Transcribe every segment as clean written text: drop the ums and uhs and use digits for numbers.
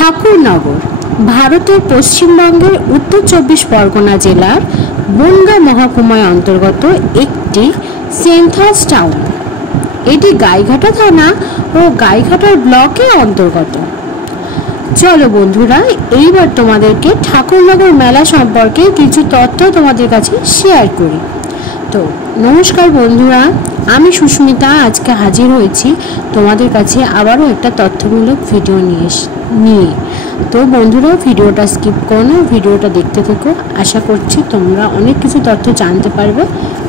ঠাকুরনগর ভারতের পশ্চিমবঙ্গের উত্তর 24 পরগনা জেলার বনগাঁ মহকুমার অন্তর্গত একটি সেন্থাস টাউন। এটি গাইঘাটা থানা ও গাইঘাটার ব্লকের অন্তর্গত। চলো বন্ধুরা, এইবার তোমাদেরকে ঠাকুরনগর মেলা সম্পর্কে কিছু তথ্য তোমাদের কাছে শেয়ার করি। তো নমস্কার বন্ধুরা, আমি সুস্মিতা আজকে হাজির হয়েছি তোমাদের কাছে আবারও একটা তথ্যমূলক ভিডিও নিয়ে। তো বন্ধুরা, ভিডিওটা স্কিপ করো না, ভিডিওটা দেখতে থেকো। আশা করছি তোমরা অনেক কিছু তথ্য জানতে পারবে।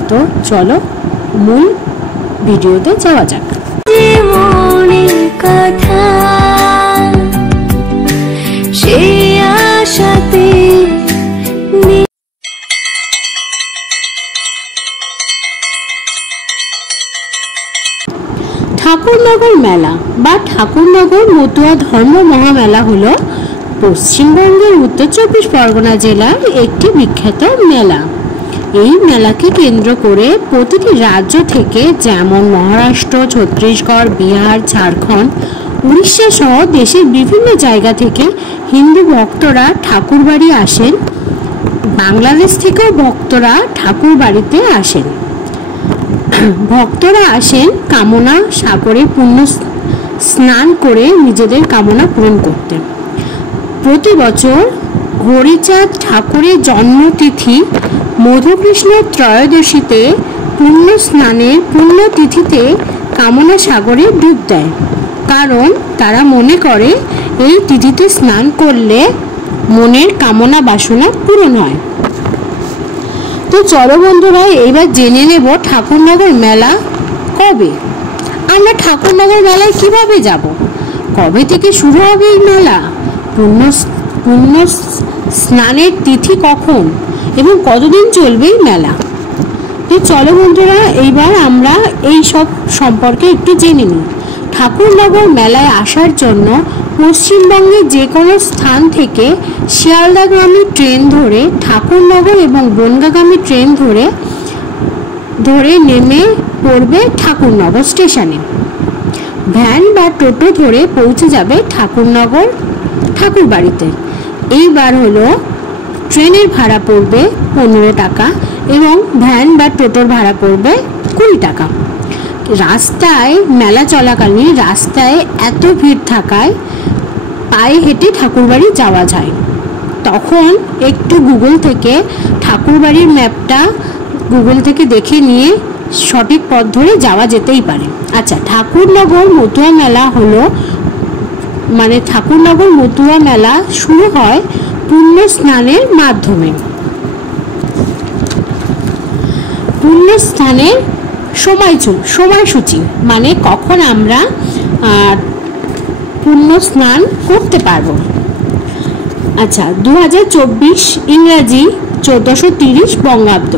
তো চলো মূল ভিডিওতে যাওয়া যাক। ঠাকুরনগর মেলা বা ঠাকুরনগর মতুয়া ধর্ম মহামেলা হলো পশ্চিমবঙ্গের উত্তর 24 পরগনা জেলার একটি বিখ্যাত মেলা। এই মেলাকে কেন্দ্র করে প্রতিটি রাজ্য থেকে, যেমন মহারাষ্ট্র, ছত্তিশগড়, বিহার, ঝাড়খণ্ড, উড়িষ্যা সহ দেশের বিভিন্ন জায়গা থেকে হিন্দু ভক্তরা ঠাকুরবাড়ি আসেন। বাংলাদেশ থেকেও ভক্তরা ঠাকুর বাড়িতে আসেন। ভক্তরা আসেন কামনা সাগরে পুণ্য স্নান করে নিজেদের কামনা পূরণ করতে। প্রতি বছর হরিচাঁদ ঠাকুরের জন্মতিথি মধুকৃষ্ণ ত্রয়োদশীতে পুণ্য স্নানের পুণ্যতিথিতে কামনা সাগরে ডুব দেয়, কারণ তারা মনে করে এই তিথিতে স্নান করলে মনের কামনা বাসনা পূরণ হয়। তো চলো বন্ধুরা, এইবার জেনে নেব ঠাকুরনগর মেলা কবে। আমরা ঠাকুরনগর মেলায় কিভাবে যাব, কবে থেকে শুরু হবে এই মেলা, পুণ্য স্নানের তিথি কখন এবং কতদিন চলবে এই মেলা। তো চলো বন্ধুরা, এইবার আমরা এই সব সম্পর্কে একটু জেনে নিই। ঠাকুরনগর মেলায় আসার জন্য পশ্চিমবঙ্গের যে কোনো স্থান থেকে শিয়ালদাগামী ট্রেন ধরে ঠাকুরনগর এবং বনগাঁগামী ট্রেন ধরে নেমে পড়বে ঠাকুরনগর স্টেশনে। ভ্যান বা টোটো ধরে পৌঁছে যাবে ঠাকুরনগর ঠাকুরবাড়িতে। এইবার হলো ট্রেনের ভাড়া পড়বে 15 টাকা এবং ভ্যান বা টোটোর ভাড়া পড়বে 20 টাকা। রাস্তায় মেলা চলাকালীন রাস্তায় এত ভিড় থাকায় পায়ে হেঁটে ঠাকুরবাড়ি যাওয়া যায়। তখন একটু গুগল থেকে ঠাকুরবাড়ির ম্যাপটা গুগল থেকে দেখে নিয়ে সঠিক পথ ধরে যাওয়া যেতেই পারে। আচ্ছা, ঠাকুরনগর মতুয়া মেলা হলো ঠাকুরনগর মতুয়া মেলা শুরু হয় পুণ্য স্নানের মাধ্যমে। পুণ্য স্নানের সময়সূচি মানে কখন আমরা পুণ্য স্নান করতে পারবো। আচ্ছা, 2024 ইংরাজি 1430 বঙ্গাব্দ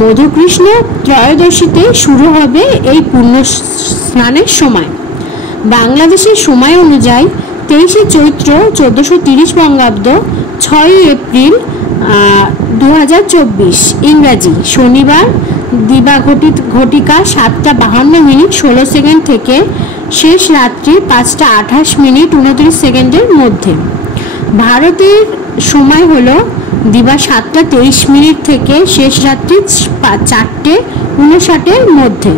মধুকৃষ্ণ ত্রয়োদশীতে শুরু হবে এই পুণ্য স্নানের সময়। বাংলাদেশের সময় অনুযায়ী 23শে চৈত্র 1430 বঙ্গাব্দ 6 এপ্রিল 2024 ইংরাজি শনিবার দিবা ঘটিকা 7:52 16 সেকেন্ড থেকে শেষ রাত্রি 5:28 29 সেকেন্ডের মধ্যে। ভারতের সময় হলো দিবা 7:23 থেকে শেষ রাত্রি 4:59 মধ্যে।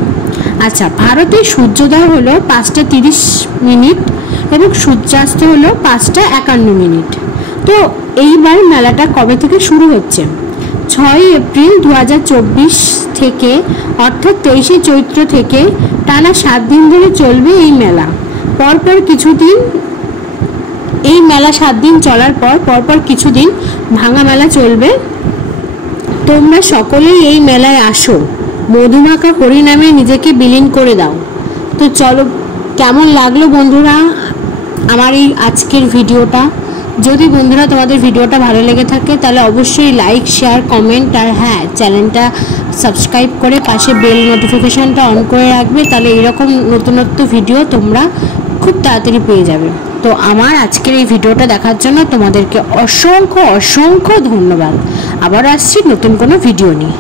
আচ্ছা, ভারতের সূর্যোদয় হলো 5:30 এবং সূর্যাস্ত হলো 5:51। তো এইবার মেলাটা কবে থেকে শুরু হচ্ছে? 6 এপ্রিল 2024 থেকে, অর্থাৎ 23শে চৈত্র থেকে টানা 7 দিন ধরে চলবে এই মেলা। পরপর কিছুদিন এই মেলা 7 দিন চলার পরপর কিছুদিন ভাঙা মেলা চলবে। তোমরা সকলেই এই মেলায় আসো, মধুমাখা হরিনামে নিজেকে বিলীন করে দাও। তো চলো, কেমন লাগলো বন্ধুরা আমার এই আজকের ভিডিওটা? যদি বন্ধুরা তোমাদের ভিডিওটা ভালো লেগে থাকে তাহলে অবশ্যই লাইক, শেয়ার, কমেন্ট আর হ্যাঁ, চ্যানেলটা সাবস্ক্রাইব করে পাশে বেল নোটিফিকেশনটা অন করে রাখবে, তাহলে এরকম নতুনত্ব ভিডিও তোমরা খুব তাড়াতাড়ি পেয়ে যাবে। তো আমার আজকের এই ভিডিওটা দেখার জন্য তোমাদেরকে অসংখ্য ধন্যবাদ। আবার আসছি নতুন কোনো ভিডিও নিয়ে।